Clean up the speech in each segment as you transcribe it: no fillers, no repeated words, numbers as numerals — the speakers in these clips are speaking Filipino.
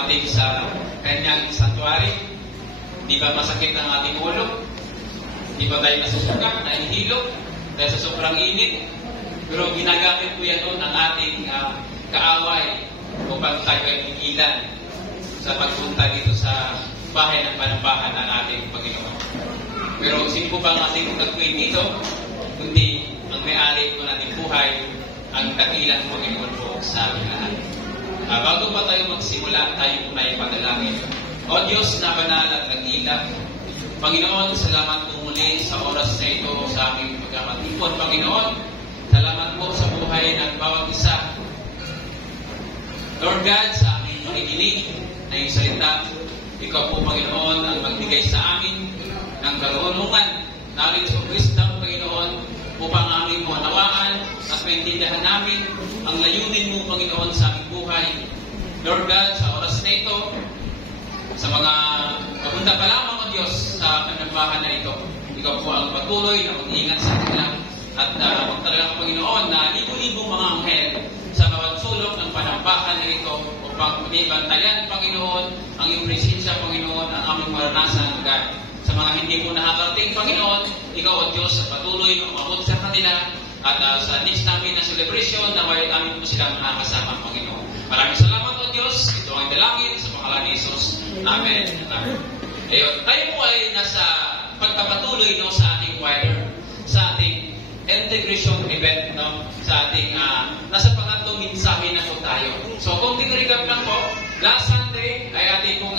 dumating sa kanyang santuary. Di ba masakit ang ating ulo? Di ba tayo nasusuka, nahihilo dahil sa sobrang init? Pero ginagamit ko yan noon ang ating kaaway upang tayo ay tigilan sa pagpunta dito sa bahay ng panambahan ng ating Panginoon. Pero sino po ba ang ating gagawin dito? Kundi ang may-ari po nating buhay, ang dakilang Panginoon po sa ating lahat. Bago pa tayo magsimula, tayo po na ipadalangin. O Diyos na banal at nag-ilang, Panginoon, salamat po muli sa oras na ito sa aming pagkakatipon. Panginoon, salamat po sa buhay ng bawat isa. Lord God, sa aming makikinig na iyong salita, ikaw po, Panginoon, ang magbigay sa amin ng karunungan, knowledge of wisdom, Panginoon, upang aming maunawaan at maintindihan namin ang layunin mo, Panginoon, sa aming buhay. Lord God, sa oras na ito, sa mga kapunta pa lamang o Diyos sa panambahan na ito, ikaw po ang patuloy na mag-iingat sa kanila at magtalagang Panginoon na libo-libong mga anghel sa bawat sulok ng panambahan na ito upang panibantayan, Panginoon, ang iyong presensya, Panginoon, ang aming maranasan, God. Sa mga hindi po nakakarating, Panginoon, ikaw o Diyos sa patuloy na umabot sa kanila at sa next namin na celebration na may amin po silang nakakasama, Panginoon. Maraming salamat o Diyos. Ito ang dalangin sa pangalan ni Jesus. Amen. Amen. Ayun, tayo po ay nasa pagpapatuloy sa ating choir, sa ating integration event, sa ating nasa pangatlong mensahe na po tayo. So, kung recap lang po, last Sunday ay ating pong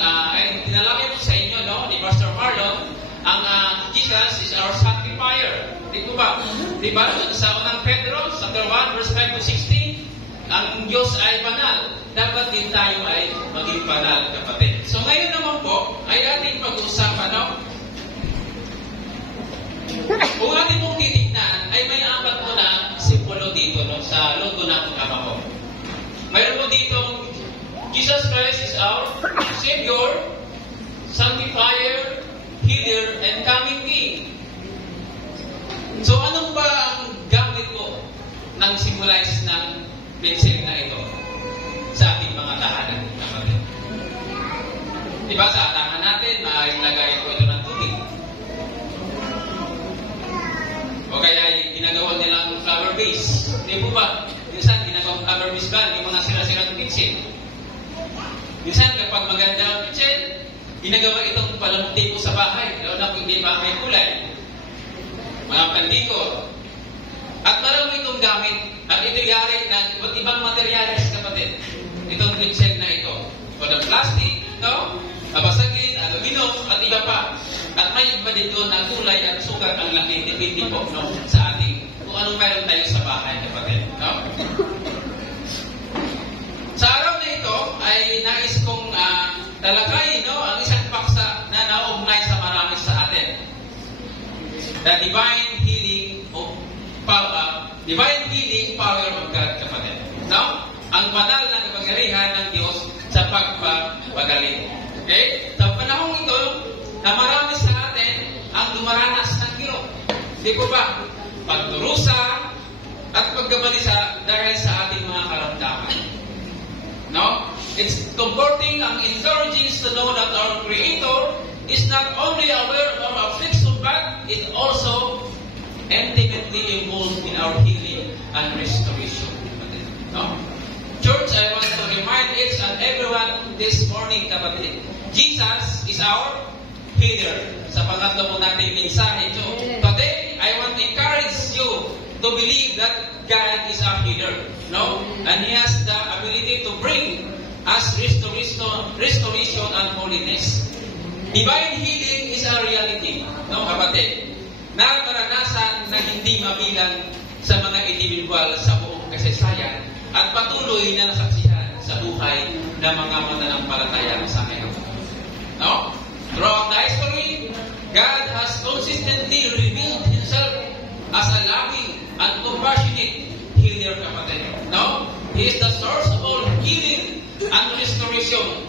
tinalangin po sa inyo, ni Pastor Marlon, ang Jesus is our sanctifier. Di ko ba? Diba? Sa unang Pedro, chapter 1, verse 5 to 16, ang Diyos ay banal. Dapat din tayo ay maging banal, kapatid. So ngayon naman po, ay ating pag-usapan, kung ating pong titignan, ay may apat po na simbolo dito, sa logo na pagkama po. Mayroon po dito, Jesus Christ is our Savior, Sanctifier, Healer, and Coming King. So ano ba ang gamit po ng symbolize ng pencil na ito sa ating mga tahanan, kapatid? Diba sa tahanan natin, mailagay po ito ng tubig. O kaya ginagawa nilang flower vase. Hindi po ba? Minsan ginagawang flower vase ba? Yung mga sira-sirang pencil. Minsan kapag maganda ang pencil, ginagawa itong palamuti po sa bahay. Lalo na kung hindi ba may kulay. Mga pandiko. At marami itong gamit. At ito yari ng iba't ibang materyales, kapatid. Itong pencil na ito. So, ng plastic, babasagin, aluminum, at iba pa. At may iba dito na kulay at sukat ang laki. Depende po sa ating kung anong mayroon tayo sa bahay, kapatid. Sa araw na ito, ay nais kong talakayin ang isang paksa na naugnay sa marami sa atin. The divine healing power of God, kapatid. Ang banal na kapangyarihan ng Diyos sa pagpapagaling. Okay? Sa panahong ito, na marami sa atin ang dumaranas ng hirap. Di po ba? Pagdurusa at pagkabalisa dahil sa ating mga karamdaman. It's comforting and encouraging to know that our Creator is not only aware of our affliction, but is also intimately involved in our healing and restoration. Church, I want to remind each and everyone this morning, kapatid, Jesus is our healer. Sa pangatlo po natin mensahe. So, today, I want to encourage you to believe that God is our healer. And He has the ability to bring us restoration and holiness. Divine healing is a reality, kapatid, na karanasan na hindi mabilang sa mga individual sa buong kasaysayan at patuloy na nasaksihan sa buhay ng mga mananampalataya sa ngayon. Throughout the history, God has consistently revealed Himself as a loving and compassionate healer, kapatid. He is the source of all healing and restoration.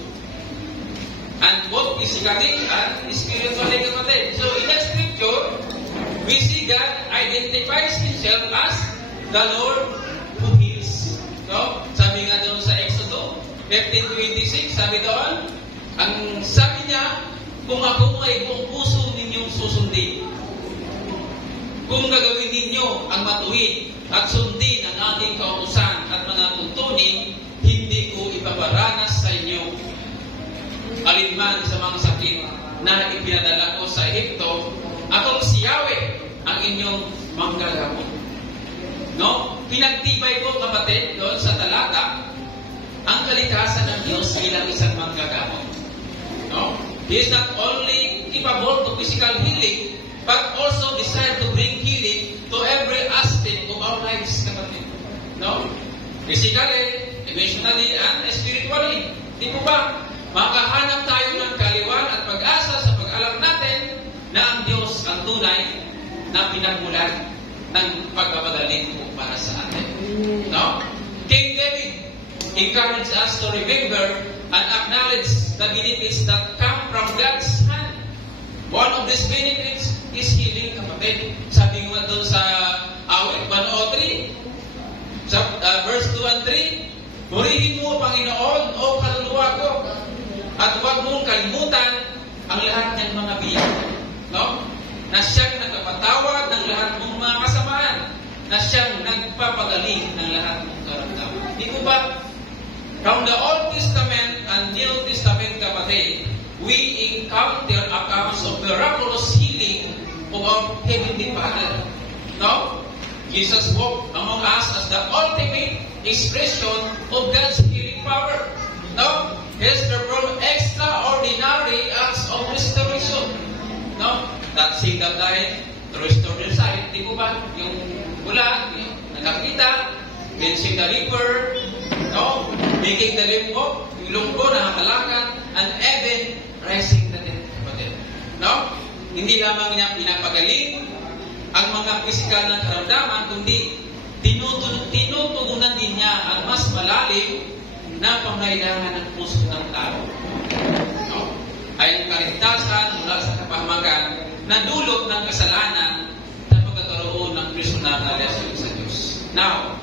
And both physically and spiritually, kapatid. So in the scripture, we see God identifies Himself as the Lord who heals. Sabi nga doon sa Exodus, 15:26, sabi doon, ang sabi niya, kung ako ay buong puso ninyong susundin, kung gagawin ninyo ang matuwid at sundin ang ating kautusan at mga tuntunin, hindi ko ipaparanas sa inyo alinman sa mga sakit na ipinadala ko sa Egypto. Akong si Yahweh ang inyong manggagamot. No? Pinagtibay ko, kapatid, doon sa talata, ang kalikasan ng Diyos bilang isang manggagamot. No? He is not only capable of physical healing, but also desire to bring healing to every aspect of our lives, kapatid. No? Physically, emotionally, and spiritually. Di po ba? Makahanap tayo ng kaliwan at pag-asa sa pag-alam natin na ang Diyos ang tunay na pinagmulan ng pagpapagaling po para sa atin. No? King David encouraged us to remember and acknowledge the benefits that come from God's hand. One of these benefits is healing, kapatid. Sabi nga doon sa awit 103, verse 2 and 3, purihin mo, Panginoon, o kaluluwa ko, at huwag mong kalimutan ang lahat ng mga biyaya. No? Na siyang nagpapatawad ng lahat mong mga kasamaan, na siyang nagpapagaling ng lahat mong karamdaman. Di ko ba? From the Old Testament and New Testament, kapatid, we encounter accounts of miraculous healing of our Heavenly Father. No? Jesus walked among us as the ultimate expression of God's healing power. No? He has performed extraordinary acts of restoration. No? That sick that died to restore their sight. Di ko ba? Yung bulag, yung nakakita, cleansing the leper, no? Making the lame walk, yung lungko na hakalakad, and even rising the dead. No? Hindi lamang niya pinapagaling ang mga pisikal na karamdaman, kundi tinutugunan din niya ang mas malalim na pangailangan ng puso ng tao. No? Ay kaligtasan mula sa kapahamagan na dulot ng kasalanan na pagkakaroon ng personal na relasyon sa Diyos. Now,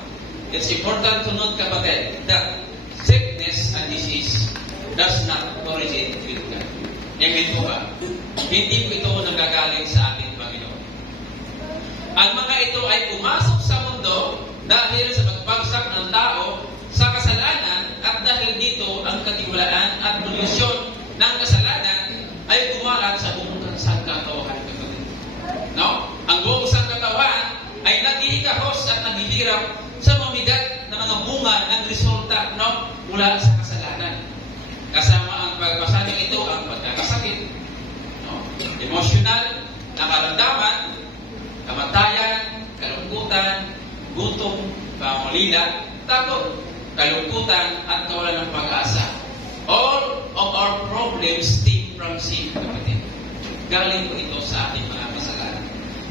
it's important to note, kapatid, that sickness and disease does not originate with God. Amen po ba? Hindi po ito nanggagaling sa ating Panginoon. Ang mga ito ay pumasok sa mundo dahil sa pagbagsak ng tao sa kasalanan, at dahil dito ang katiwalaan at polusyon ng kasalanan ay kumalat sa buong sangkatauhan. No? Ang buong sangkatauhan ay naghihikahos at naghihirap sa mamigat na mga bunga ng resulta, no? Mula sa kasalanan. Kasama ang pagpasaning ito ang pagkakasakit, no? Emotional na karamdaman, kamatayan, kalungkutan, gutom, pangulila, takot, kalungkutan, at kawalan ng pag-asa. All of our problems stem from sin, kapatid. Galing po ito sa ating mga kasalanan.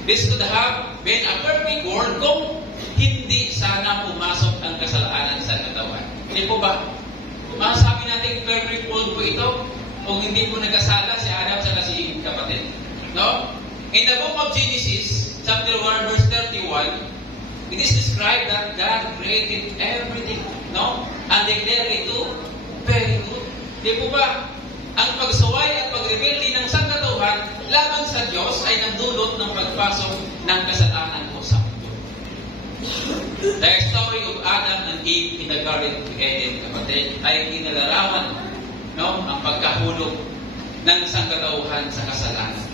This could have been a perfect world kung hindi sana pumasok ang kasalanan sa katawan. Hindi po ba? Masasabi natin perfect world po ito kung hindi po nagkasala si Adam sa si kapatid. No? In the book of Genesis, chapter 1, verse 31, it is described that God created everything, no? And declared it to very good. Di po ba? Ang pagsuway at pagrebelde ng sangkatauhan laban sa Diyos ay nagdulot ng pagpasok ng kasalanan ko sa mundo. The story of Adam and Eve in the Garden of Eden, kapatid, ay inalarawan, no? Ang pagkahulog ng sangkatauhan sa kasalanan.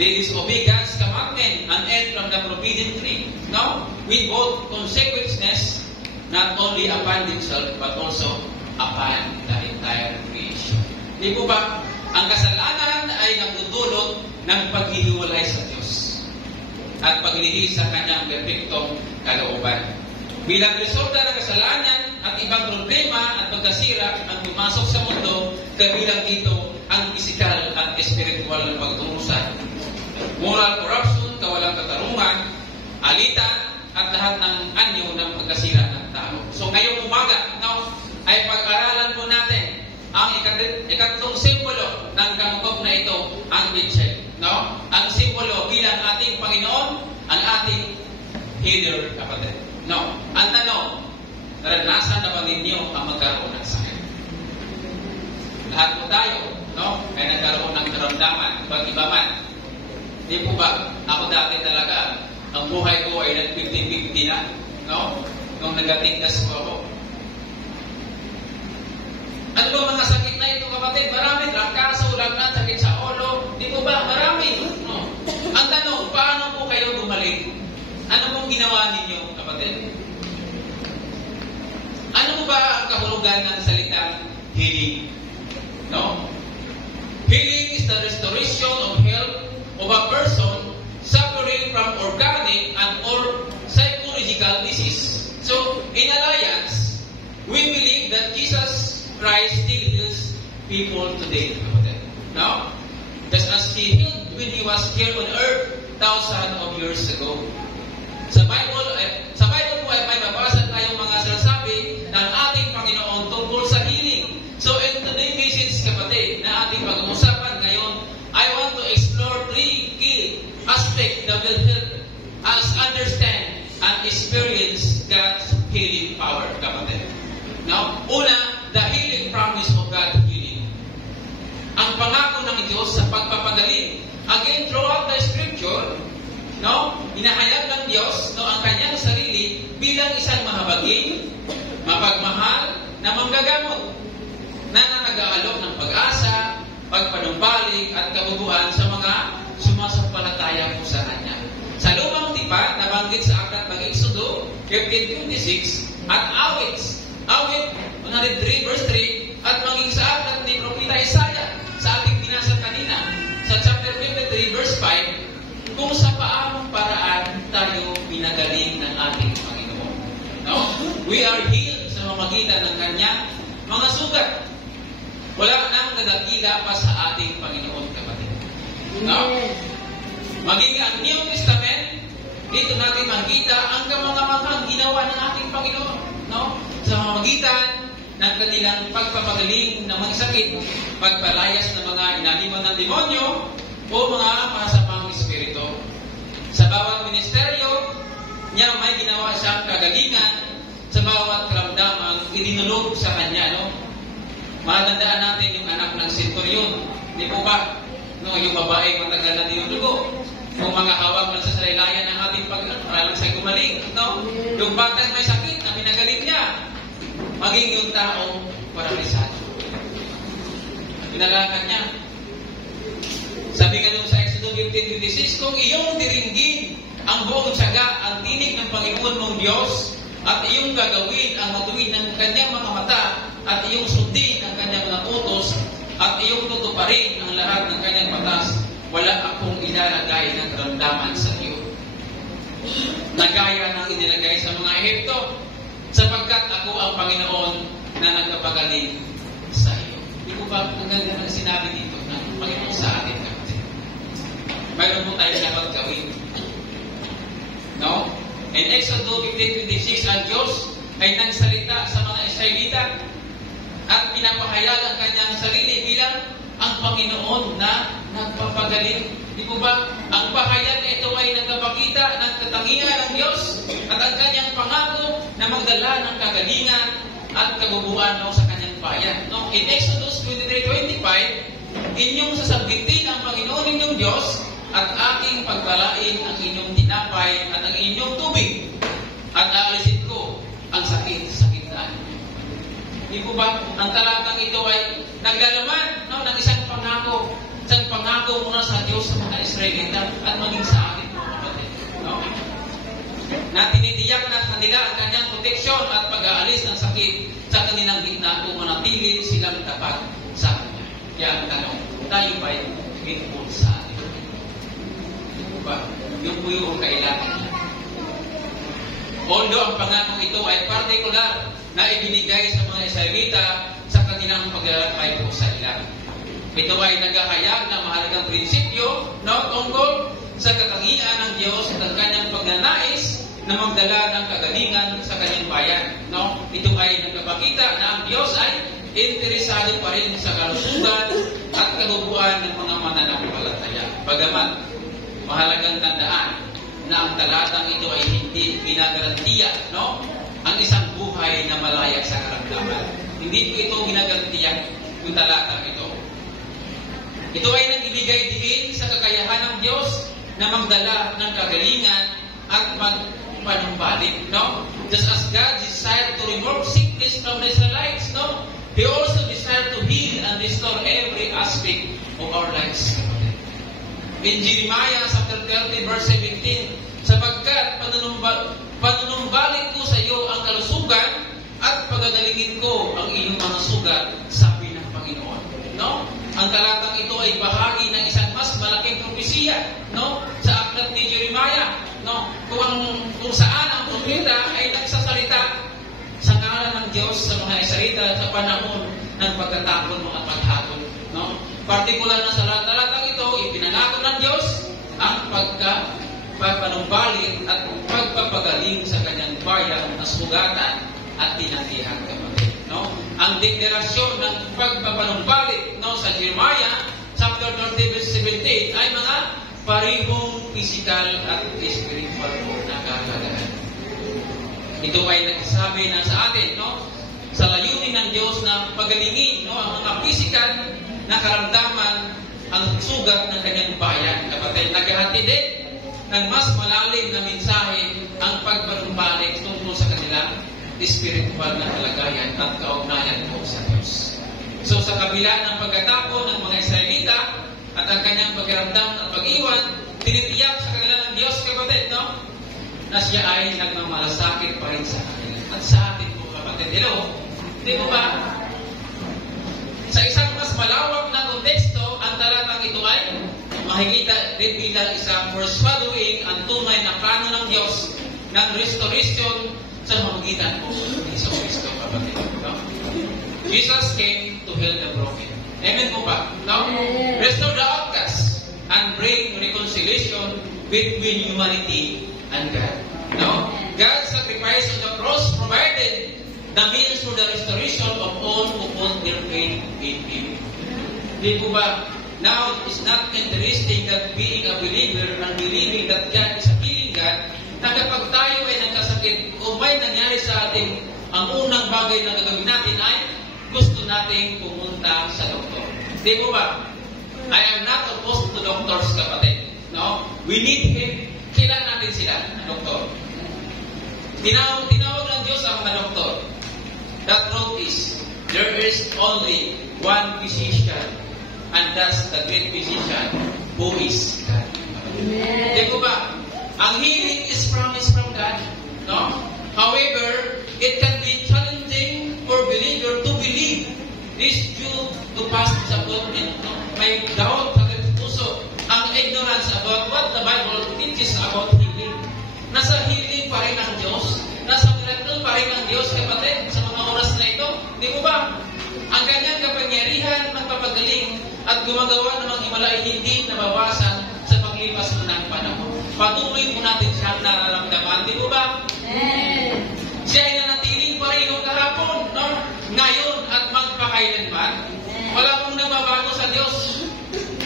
They disobey God's commandment and ate from the forbidden tree. No? With both consequences, not only upon themselves, but also upon the entire creation. Di po ba? Ang kasalanan ay nagdudulot ng paghihiwalay sa Diyos at paglihis sa kanyang perfectong kalooban. Bilang resulta ng kasalanan at ibang problema at pagkasira ang pumasok sa mundo, kabilang dito ang pisikal at espiritual na pagturusan, moral corruption, kawalang katarungan, alitan, at lahat ng anyo ng pagkasira ng tao. So ngayong umaga, no, ay pag-aralan po natin ang ikatlong simbolo ng kamukop na ito, ang Bitsay. No? Ang simbolo bilang ating Panginoon, ang ating healer, kapatid. No? Ang tanong, naranasan na ba ninyo ang magkaroon ng sakit? lahat po tayo, no? Ay nagkaroon ng karamdaman, iba man. Di po ba? Ako dati talaga, ang buhay ko ay nag-50-50 na, no? Nung nagatigdas ko ako. Ano ba mga sakit na ito, kapatid? Marami, trangkaso, lagnat, sakit sa ulo. Di po ba? Marami, no? Ang tanong, paano po kayo gumaling? Ano pong ginawa ninyo, kapatid? Ano po ba ang kahulugan ng salitang healing? No? Healing is the restoration of health of a person suffering from organic and or psychological disease. So, in Alliance, we believe that Jesus Christ still heals people today. No? Just as He healed when He was here on earth thousands of years ago. Sa Bible po ay may mabasa tayong mga sinasabi ng ating Panginoon tungkol sa healing. So in today's message, kapatid, na ating pag-uusapan ngayon, I want to explore 3 key aspects that will help us understand and experience God's healing power, kapatid. Now, una, the healing promise of God's healing. Ang pangako ng Diyos sa pagpapagaling. Again, throughout the scripture, no, inahayag ng Diyos no, ang kanyang sarili bilang isang mahabagin, mapagmahal, na manggagamot, na nag-aalok ng pag-asa, pagpanumbalik at kabubuan sa mga sumasampalataya po sa Kanya. Sa lumang tipan, nabanggit sa aklat ng Exodo 15:26 at awit 103 verse 3 at maging sa aklat ni Propeta Isaiah sa ating binasa kanina sa chapter 53 verse 5 kung sa paanong paraan tayo pinagaling ng ating Panginoon. No? We are healed sa mamagitan ng Kanyang mga sugat. Wala nang nadakila pa sa ating Panginoon, kapatid. No? Maging ang New Testament, dito natin makita ang mga ginawa ng ating Panginoon. No? Sa mamagitan ng kanilang pagpapagaling ng mga sakit, pagpalayas ng mga inaliman ng demonyo, o mga masamang espiritu. Sa bawat ministeryo niya, may ginawa siyang kagalingan sa bawat karamdamang idinulog sa kanya. No? Matandaan natin yung anak ng senturyon. Di po ba? No, yung babae matagal na dinulugo. Yung mga hawak man sa salaylayan ng ating pag-aralan sa gumaling. No? Yung batang may sakit na pinagaling niya. Maging yung taong paralisado. Pinalakan niya. Sabi nga doon sa Exodus 15:26, kung iyong diringgin ang buong tiyaga, ang tinig ng Panginoon mong Diyos, at iyong gagawin ang matuwid ng kanyang mga mata, at iyong sundin ang kanyang mga utos, at iyong tutuparin ang lahat ng kanyang batas, wala akong ilalagay ng karamdaman sa iyo. Nagaya ng inilagay sa mga Ehipto, sapagkat ako ang Panginoon na nagpapagaling sa iyo. Di ko ba ang ganda ng sinabi dito ng Panginoon sa atin? Mayroon mo tayo dapat gawin. No? In Exodus 15:26, ang Diyos ay nagsalita sa mga Israelita at pinapahayag ang kanyang sarili bilang ang Panginoon na nagpapagaling. Di po ba? Ang pahayag na ito ay nagpapakita ng katangian ng Diyos at ang kanyang pangako na magdala ng kagalingan at kabubuan sa kanyang bayan. No? In Exodus 23:25, inyong sasabitin ang Panginoon ninyong Diyos at aking pagpalain ang inyong tinapay at ang inyong tubig at aalisin ko ang sakit-sakit na. Di po ba? Ang talatang ito ay naglalaman ng isang pangako muna sa Diyos sa mga Israelita at maging sa atin po, kapatid. No? Na tinitiyak na kanila ang kanyang proteksyon at pag-aalis ng sakit sa kanilang gitna kung manatili silang tapat sa kanya. Kaya ang tanong, tayo ba'y faithful sa atin? Ba? Yung po yung kailangan niya. Although ang pangakong ito ay partikular na ibinigay sa mga Israelita sa kanilang paglalakbay po sa ilang. Ito ay naghahayag ng mahalagang prinsipyo tungkol sa katangian ng Diyos at ang kanyang pagnanais na magdala ng kagalingan sa kanyang bayan. No? Ito ay nagpapakita na ang Diyos ay interesado pa rin sa kalusugan at kabubuan ng mga mananampalataya. Bagamat mahalagang tandaan na ang talatang ito ay hindi ginagarantiya, no? Ang isang buhay na malaya sa karamdaman. Hindi po ito ginagarantiya. yung talatang ito. Ito ay nagbibigay diin sa kakayahan ng Diyos na magdala ng kagalingan at magpanumbalik, no? Just as God desired to remove sickness from the Israelites, no? He also desired to heal and restore every aspect of our lives. In Jeremiah chapter 30 verse 17, sapagkat panunumbalik ko sa iyo ang kalusugan at pagagalingin ko ang iyong mga sugat, sabi ng Panginoon. No? Ang talatang ito ay bahagi ng isang mas malaking propesiya, no? Sa aklat ni Jeremiah, no? Kung saan ang propeta ay nagsasalita sa ngalan ng Diyos sa mga Israelita sa panahon ng pagkatapon mo at paghatol, no? Partikular na sa talatang ito, ipinangako ng Diyos ang pagpanumbalik at pagpapagaling sa kanyang bayan na sugatan at tinatihan, kapatid, no? Ang deklarasyon ng pagpapanumbalik, no, sa Jeremiah chapter 30 verse 17 ay mga parehong physical at spiritual na kahalagahan. Ito ay nagsasabi na sa atin, no, sa layunin ng Diyos na pagalingin, no, ang mga physical na karamdaman, ang sugat ng kanyang bayan, kapatid. Naghahatid din ng mas malalim na mensahe ang pagpanumbalik tungkol sa kanilang spiritual na kalagayan at kaugnayan po sa Diyos. So sa kabila ng pagkatapon ng mga Israelita at ang kanyang pagkaramdam at pag-iwan, tinitiyak sa kanila ng Diyos, kapatid, no, na siya ay nagmamalasakit pa rin sa kanila. At sa atin po, kapatid, hindi mo ba? Sa isang mas malawak na konteksto, ang talatang ito ay makikita din bilang isang foreshadowing ang tunay na plano ng Diyos ng restoration sa pamamagitan po ni Jesus Cristo, kapatid. No? Jesus came to heal the broken. Amen po ba? No? Restore the outcast and bring reconciliation between humanity and God. No? God's sacrifice on the cross provided the means for the restoration of all who put their faith in Him. Di po ba? Now, it's not interesting that being a believer and believing that God is a healing God, na kapag tayo ay nagkasakit o may nangyari sa atin, ang unang bagay na gagawin natin ay gusto nating pumunta sa doktor. Di po ba? I am not opposed to doctors, kapatid. No? We need Him. Kailan natin sila, na doktor. Tinawag ng Diyos ang mga doktor. The truth is, there is only one physician, and that's the great physician who is God. Di po ba? Ang healing is promised from God. No? However, it can be challenging for believer to believe this due to past disappointment. No? May doubt sa puso. Ang ignorance about what the Bible teaches about healing. Nasa healing pa rin ang Diyos. Nasa miracle pa rin ang Diyos, kapatid, sa mga oras na ito. Di mo ba? Ang kanyang kapangyarihan magpapagaling at gumagawa ng mga himala ay hindi nabawasan sa paglipas ng panahon. Patuloy po natin siyang nararamdaman. Di mo ba? Siya ay nanatiling pa rin kahapon, no? Ngayon at magpakailanman. Wala pong nababago sa Diyos.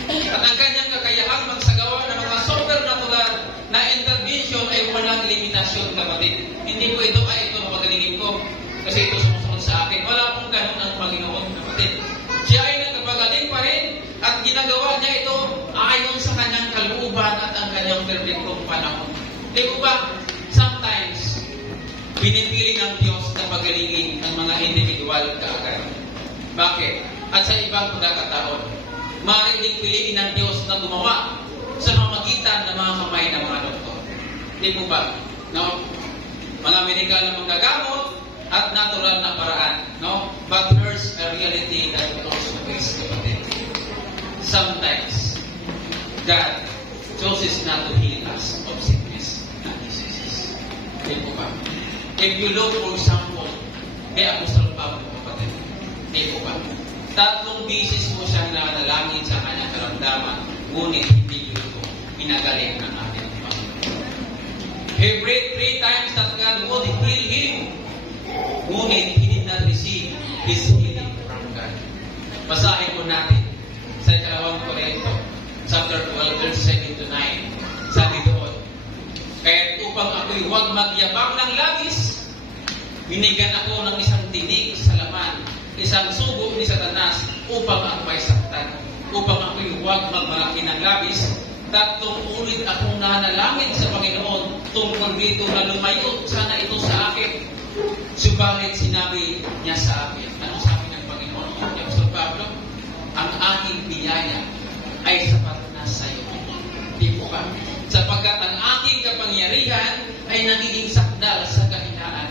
At ang kanyang kakayahang magsagawa ng mga supernatural na intervention ay walang limitasyon, kapatid. Hindi po ito, ito mapagalingin ko kasi ito sumusunod sa akin. Wala pong ganun ang Panginoon, kapatid. Siya ay nagpapagaling pa rin at ginagawa niya ito ayon sa kanyang kalooban at ang kanyang perfectong panahon. Di po ba? Sometimes, pinipili ng Diyos na pagalingin ang mga individual kaagad. Bakit? At sa ibang pagkakataon, maaaring din piliin ng Diyos na gumawa sa mamagitan ng mga kamay ng mga doktor. Di po ba? No? Mga medical na manggagamot at natural na paraan. No? But there's a reality that we also face, kapatid. Sometimes, God chooses not to heal us of sickness and diseases. Di po ba? If you look for example, kay Apostol Pablo, kapatid. Di po ba? 3 beses po siyang nanalangin sa kanyang karamdaman, ngunit hindi ito inagaling ng ating Panginoon. He prayed 3 times that God would heal him, ngunit he did not receive his healing from God. Basahin po natin sa 2 Korinto, chapter 12, verse 7 to 9. Sabi doon, kaya't upang ako'y huwag magyabang ng binigyan ako ng isang tinig sa laman, isang sugo ni Satanas upang ako ay saktan, upang ako'y huwag magmalaki ng labis. 3 ulit akong nanalangin sa Panginoon tungkol dito na lumayo sana ito sa akin. Subalit sinabi niya sa akin, anong sabi ng Panginoon? Yung Apostol Pablo, ang aking biyaya ay sapat na sa iyo. Di po ba? Sapagkat ang aking kapangyarihan ay nagiging sakdal sa kahinaan.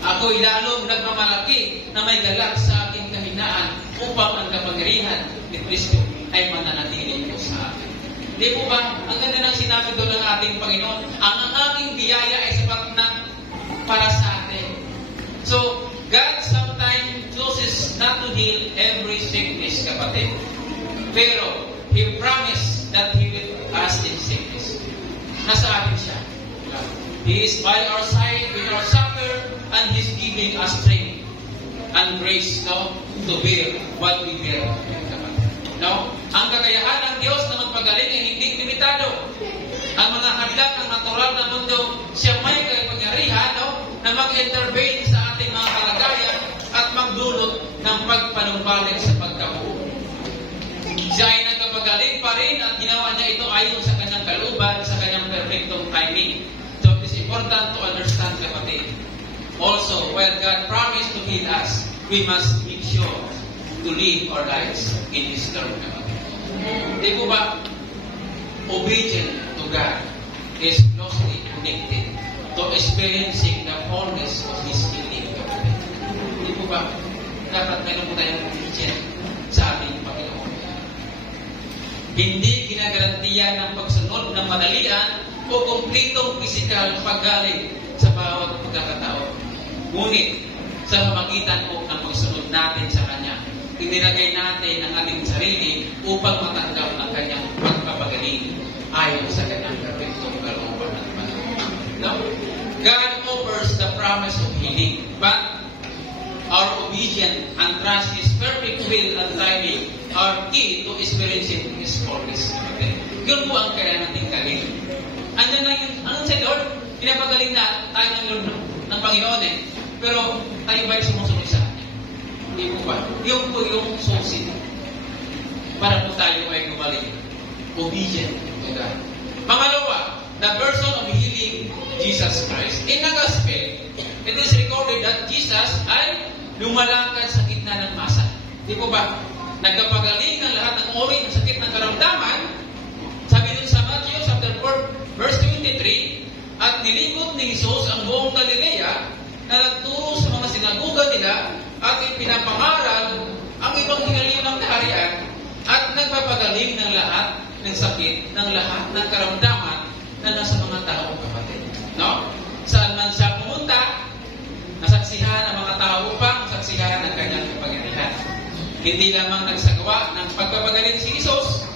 Ako'y lalong nagmamalaki na may galak sa aking kahinaan upang ang kapangyarihan ni Kristo ay mananatili po sa akin. Di po ba? Ang ganda ng sinabi doon ng ating Panginoon, ang aking biyaya ay sapat na para sa atin. So, God sometimes chooses not to heal every sickness, kapatid. Pero, He promised that He will us in sickness. Nasa atin siya. He is by our side with our suffer, and He's giving us strength and grace, no, to bear what we bear. No? Ang kakayahan ng Diyos na magpagaling ay hindi limitado. Ang mga halilang ng natural na mundo, siya may kapangyarihan, no, na mag-intervene sa ating mga kalagayan at magdulot ng pagpanumbalik sa pagkabuo. Siya ay nagpapagaling pa rin at ginawa niya ito ayon sa kanyang kalooban, sa kanyang perfectong timing. So it is important to understand, kapatid. Also, while God promised to heal us, we must make sure to live our lives in His term, kapatid. Di po ba? Obedience to God is closely connected to experiencing the fullness of His healing, kapatid. Di po ba? Dapat meron po tayong obedience sa ating Panginoon. Hindi ginagarantiyan ng pagsunod ng madalian o kumplitong pisikal paggaling sa bawat pagkakataon. Ngunit, sa pamagitan po ng pagsunod natin sa Kanya, inilagay natin ang ating sarili upang matanggap ang Kanyang pagpapagaling ayon sa Kanyang perfectong kalooban at panahon. No? God offers the promise of healing, but our obedience and trust His perfect will and timing are key to experiencing His fullness. Okay? Yun po ang kaya nating galing. Andyan na yun, anong sa Lord? Pinapagaling na tayo ng Lord ng Panginoon eh. Pero tayo ba'y sumusunod sa Kanya? Hindi po ba? Yung po yung susi. Para po tayo ay gumaling. Obedient to God. Pangalawa, the person of healing, Jesus Christ. In the Gospel, it is recorded that Jesus ay lumalakad sa gitna ng masa. Di po ba? Nagkapagaling ng lahat ng uri ng sakit ng karamdaman. Sabi dun sa Matthew chapter 4, verse 23, at nilikot ni Jesus ang buong Galilea na nagturo sa mga sinagoga nila at ipinapangaral ang ibang hinaliw ng kaharian at nagpapagaling ng lahat ng sakit, ng lahat ng karamdaman na nasa mga tao, kapatid. No? Saan man siya pumunta, nasaksihan ang mga tao upang saksihan ng kanyang kapangyarihan. Hindi lamang nagsagawa ng pagpapagaling si Jesus,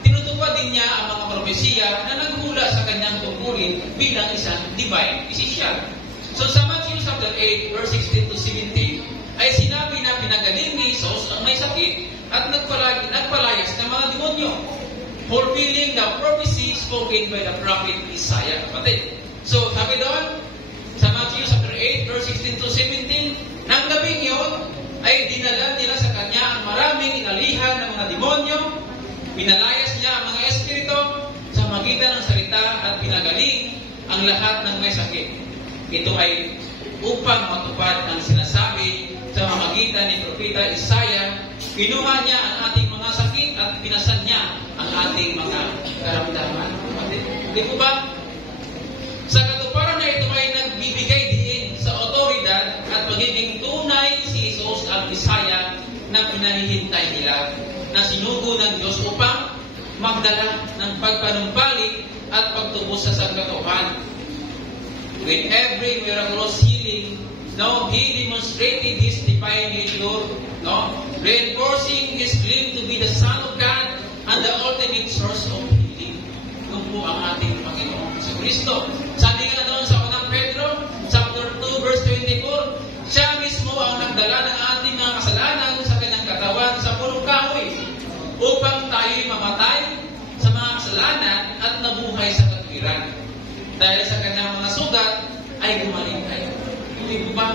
tinutupad din niya ang mga propesiya na naghula sa kanyang tungkulin bilang isang divine physician. So sa Matthew chapter 8, verse 16 to 17, ay sinabi na pinagaling ni Jesus ang may sakit at nagpalayas ng mga demonyo, fulfilling the prophecy spoken by the prophet Isaiah, kapatid. So sabi doon, sa Matthew chapter 8, verse 16 to 17, nang gabing yun, ay dinala nila sa kanya ang maraming inalihan ng mga demonyo, pinalayas niya ang mga espiritu sa magitan ng salita at pinagaling ang lahat ng may sakit. Ito ay upang matupad ang sinasabi sa magitan ni Propeta Isaiah, kinuha niya ang ating mga sakit at pinasan niya ang ating mga karamdaman. Di po ba? Sa katuparan na ito ay nagbibigay din sa otoridad at magiging tunay si Jesus ang Messiah na pinahihintay nila na sinugo ng Diyos upang magdala ng pagpanumbalik at pagtubos sa sangkatuhan. With every miraculous healing, no, He demonstrated His divine nature, no, reinforcing His claim to be the Son of God and the ultimate source of healing. Ito po ang ating Panginoon sa Kristo. Sabi nga doon sa unang Pedro, chapter 2, verse 24, siya mismo ang nagdala ng ating mga kasalanan sa kanyang katawan sa punong kahoy upang tayo'y mamatay sa mga kasalanan at nabuhay sa katwiran. Dahil sa kanyang mga sugat ay gumaling tayo. Hindi po ba?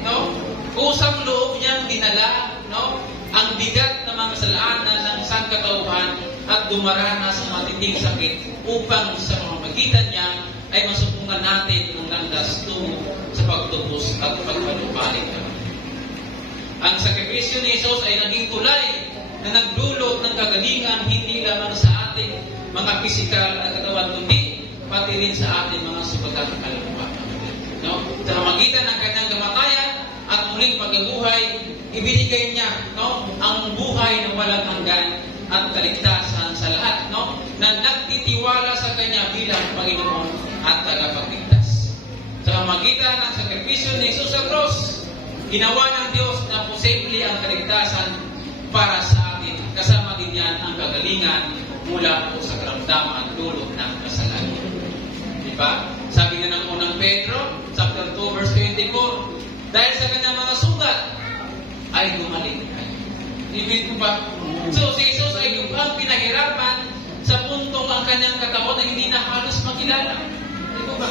No? Kusang loob niyang dinala, no, ang bigat ng mga kasalanan ng sangkatauhan at dumaranas ng matinding sakit upang sa pamamagitan niya ay masupungan natin ang landas tungo sa pagtubos at pagpanumbalik naman. Ang sakripisyo ni Jesus ay naging tulay na nagdulot ng kagalingan hindi lamang sa ating mga pisikal na katawan, kundi pati rin sa ating mga subagat kaluluwa. No? Sa pamamagitan ng kanyang kamatayan at muling pagkabuhay, ibinigay niya, no, ang buhay na walang hanggan at kaligtasan sa lahat, no, na nagtitiwala sa kanya bilang Panginoon at tagapagligtas. Sa pamamagitan ng sakripisyo ni Jesus sa cross, ginawa ng Diyos na posible ang kaligtasan para sa atin. Kasama din yan ang kagalingan mula po sa karamdaman dulot ng kasalanan. Diba? Sabi nga ng unang Pedro, chapter 2, verse 24, dahil sa kanyang mga sugat, ay gumaling kayo. Ibig ko ba? So, si Jesus ay lubhang pinahirapan sa puntong ang kanyang katawan na hindi na halos makilala. Hindi ko ba?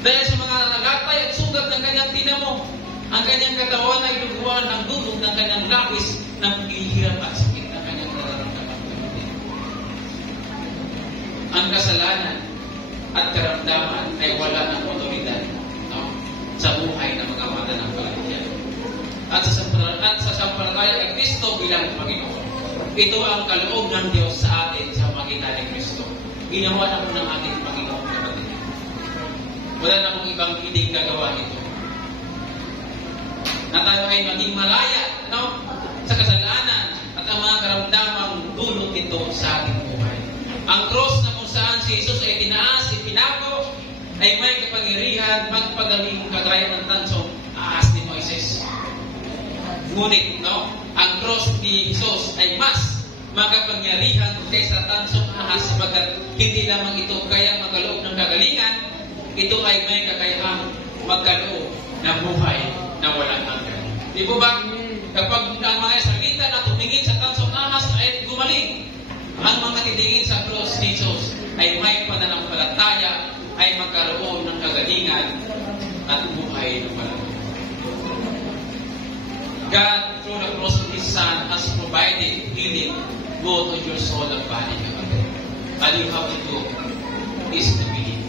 Dahil sa mga nagatay at sugat ng kanyang tinamo, ang kanyang katawan ay luguan ang dudog ng kanyang lapis ng pihirap at sakit ng kanyang nararamdaman. Ang kasalanan at karamdaman ay wala ng otoridad, no, sa buhay ng mga mananampalataya. At sa sampalataya kay Kristo bilang Panginoon. Ito ang kaloob ng Diyos sa atin sa pamagitan ni Kristo. Ginawa na po ng ating Panginoon kapatid. Wala na pong ibang pwedeng gagawa nito. Na tayo ay maging malaya, no, sa kasalanan at ang mga karamdamang dulot nito sa ating buhay. Ang cross na kung saan si Jesus ay tinaas, ipinako, ay may kapangyarihan magpagaling kagaya ng tansong ahas ni Moises. Ngunit, no, ang cross ni Jesus ay mas makapangyarihan kaysa tansong ahas sapagat hindi lamang ito kaya magkaloob ng kagalingan, ito ay may kakayahang magkaloob ng buhay na walang hanggan. Di po ba? Kapag ang mga salita na tumingin sa tansong ahas ay gumaling, ang mga titingin sa cross ni Jesus ay may pananampalataya, ay magkaroon ng kagalingan at buhay na walang hanggan. God, through the cross of His Son, has provided healing both of your soul and body. All you have to do is to believe.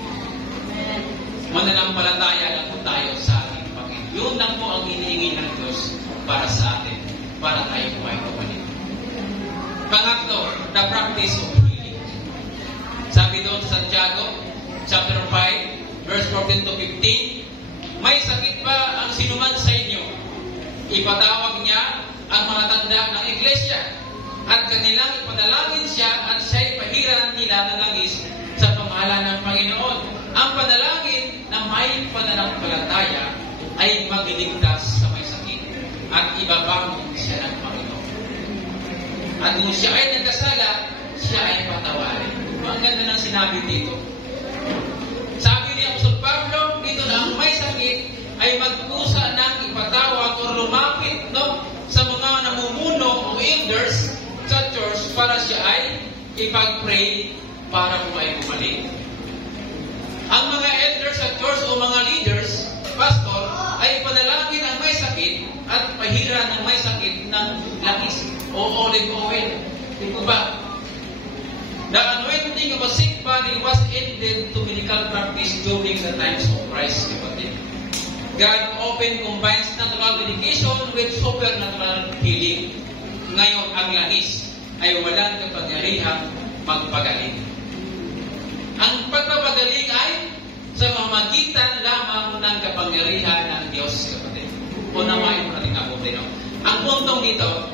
Mananampalataya lang po tayo sa ating Panginoon. Yun lang po ang hinihingi ng Diyos para sa atin, para tayo po ay kumalik. Pangatlo, the practice of healing. Sabi doon sa Santiago, chapter 5, verse 14 to 15, may sakit ba ang sinuman sa inyo? Ipatawag niya ang mga tanda ng iglesia at kanilang ipanalangin siya at siya'y pahiran nila ng langis sa pangalan ng Panginoon. Ang panalangin na may pananampalataya ay magliligtas sa may sakit at ibabangon siya ng Panginoon. At kung siya ay nagkasala, siya ay patawarin. Ang ganda ng sinabi dito. Sabi ni Apostol Pablo, dito na ang may sakit ay magkusa ng ipatawag o lumapit, no, sa mga namumuno o elders sa church para siya ay ipag-pray para po ay bumalik. Ang mga elders sa church o mga leaders, pastor, ay panalangin ang may sakit at pahiran ng may sakit ng langis o olive oil. Di po ba? The anointing of a sick body was ended to medical practice during the times of Christ, kapatid. God often combines natural medication with supernatural healing. Ngayon, ang langis ay walang kapangyarihang magpagaling. Ang pagpapagaling ay sa mamagitan lamang ng kapangyarihan ng Diyos, kapatid. Unawain mo natin abutin. Ang puntong dito,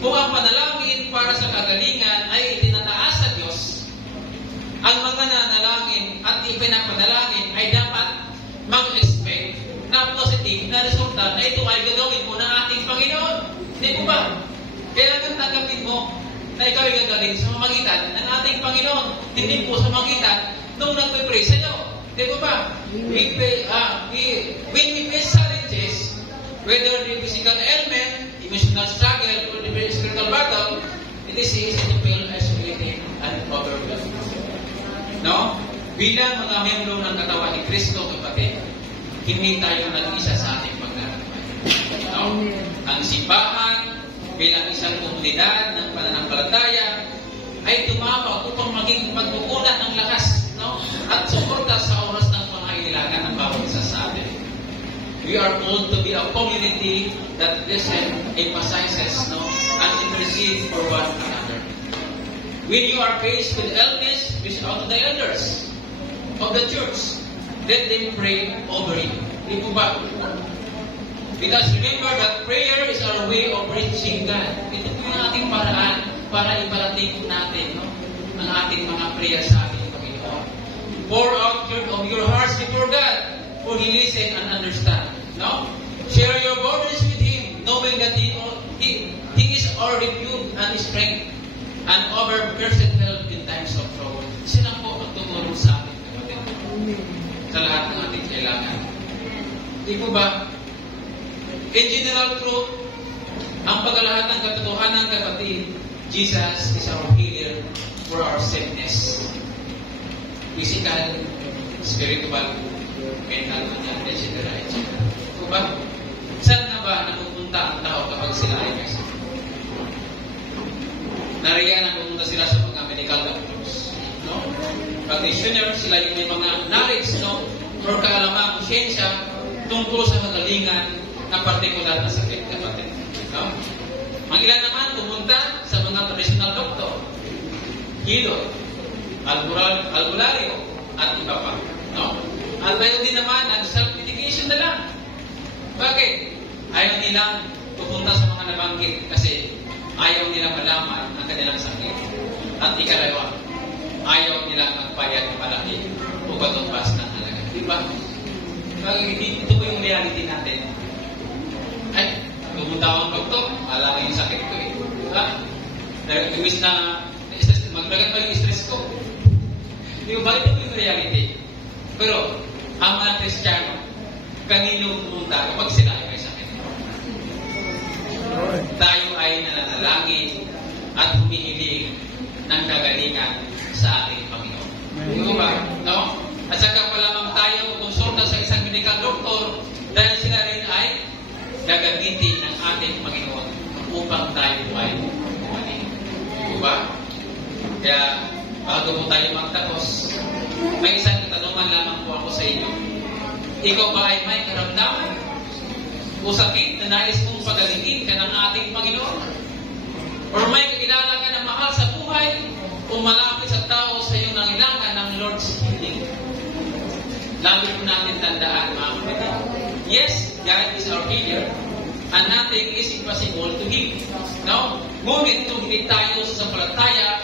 kung ang panalangin para sa kagalingan ay itinataas sa Diyos, ang mga nanalangin at ipinapanalangin ay dapat mag-expect na positive na resulta na ito ay gagawin mo ng ating Panginoon. Hindi po ba? Kaya kung tanggapin mo na ikaw ay gagawin sa mamagitan ng ating Panginoon, hindi po sa mamagitan nung nagpe-pray sa iyo. Hindi po ba? When we face challenges, whether the physical ailment, emotional struggle, or the spiritual battle, it is easy to feel isolated and overwhelmed. No? Bilang mga membro ng katawan ni Kristo, kapatid, hindi tayo nag-isa sa ating paglalakbay. No? Ang simbahan, bilang isang komunidad ng pananampalataya ay tumawag upang maging magkukunan ng lakas, no? At suporta sa oras ng pangailangan ng bawat isa sa atin. We are called to be a community that listen, emphasizes, no? And intercede for one another. When you are faced with illness, reach out to the elders of the church. Let them pray over you. Di po ba? Because remember that prayer is our way of reaching God. Ito po yung ating paraan para iparating natin, no, ang ating mga prayer sa ating Panginoon. Pour out of your hearts before God, for He listen and understand. No? Share your burdens with Him, knowing that He is our refuge and strength, and our present help in times of trouble. Sila po ang tumulong sa ating kapatid. Sa lahat ng ating kailangan. Di po ba? In general truth, ang pagkalahat ng katotohanan, kapatid, Jesus is our healer for our sickness. Physical, spiritual, mental, etc. Diba? Saan na ba napupunta ang tao kapag sila ay may sakit? Nariyan napupunta sila sa mga medical doctors. No? Practitioners, sila yung may mga knowledge, no? Or kaalamang siyensya tungkol sa kagalingan ng partikular na sakit, kapatid. No? Ang ilan naman pumunta sa mga traditional doctor, Hilo, albularyo, at iba pa. No? At tayo din naman ang self-medication na lang. Bakit? Ayaw nilang pupunta sa mga nabanggit kasi ayaw nilang malaman ang kanilang sakit. At ikalawa, ayaw nilang magbayad ng malaki o katumbas ng halaga. Diba? Bakit? Ito po yung reality natin. Ay, pumunta akong doktor, alam yung sakit ko eh. Diba? Imbis na magdagat pa yung stress ko. Diba ba? Ito yung reality. Pero, ang mga Kristiyano, kanino pumunta kapag sila ay may sakit? Tayo ay nananalangin at humihiling ng kagalingan sa ating Panginoon. Diba ba? No? At saka pa lamang tayo kumonsulta sa isang medical doctor dahil sila rin ay gagamitin ng ating Panginoon upang tayo ay gumaling. Diba? Kaya, bago po tayo magtapos, may isang katanungan lamang po ako sa inyo. Ikaw ba ay may karamdaman o sakit na nais mong pagalingin ka ng ating Panginoon? Or may kakilala ka na mahal sa buhay o malapit sa tao sa iyong nangailangan ng Lord's healing? Lagi po natin tandaan, mga kapatid. Yes, God is our healer and nothing is impossible to Him. No? Ngunit kung hindi tayo sa sampalataya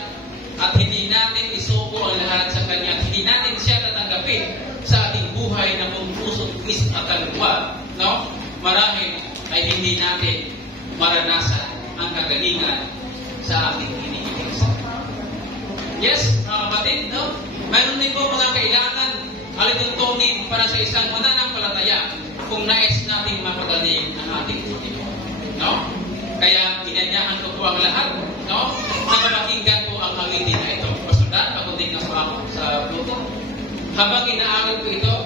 at hindi natin isuko ang lahat sa Kanya at hindi natin siya tatanggapin sa ating buhay na kung puso, isip at kaluluwa, no? Marahil ay hindi natin maranasan ang kagalingan sa ating hinihiling. Yes, mga kapatid, no? Mayroon din po mga kailangan alituntunin para sa isang mananampalataya kung nais natin mapagaling ang ating Panginoon. No? Kaya inanyahan ko po ang lahat, no? Na mapakinggan po ang awitin na ito. Pasudan, pagunting na po ako sa Bluetooth. Habang inaawit ko ito,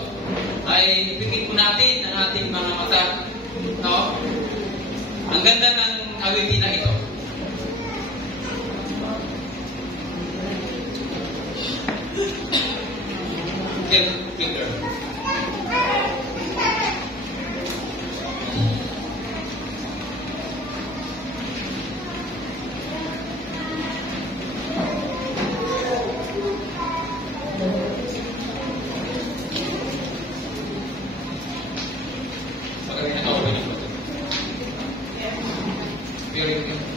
ay ipikit po natin ang ating mga mata, no? Ang ganda ng awitin na ito. Finger. Very good.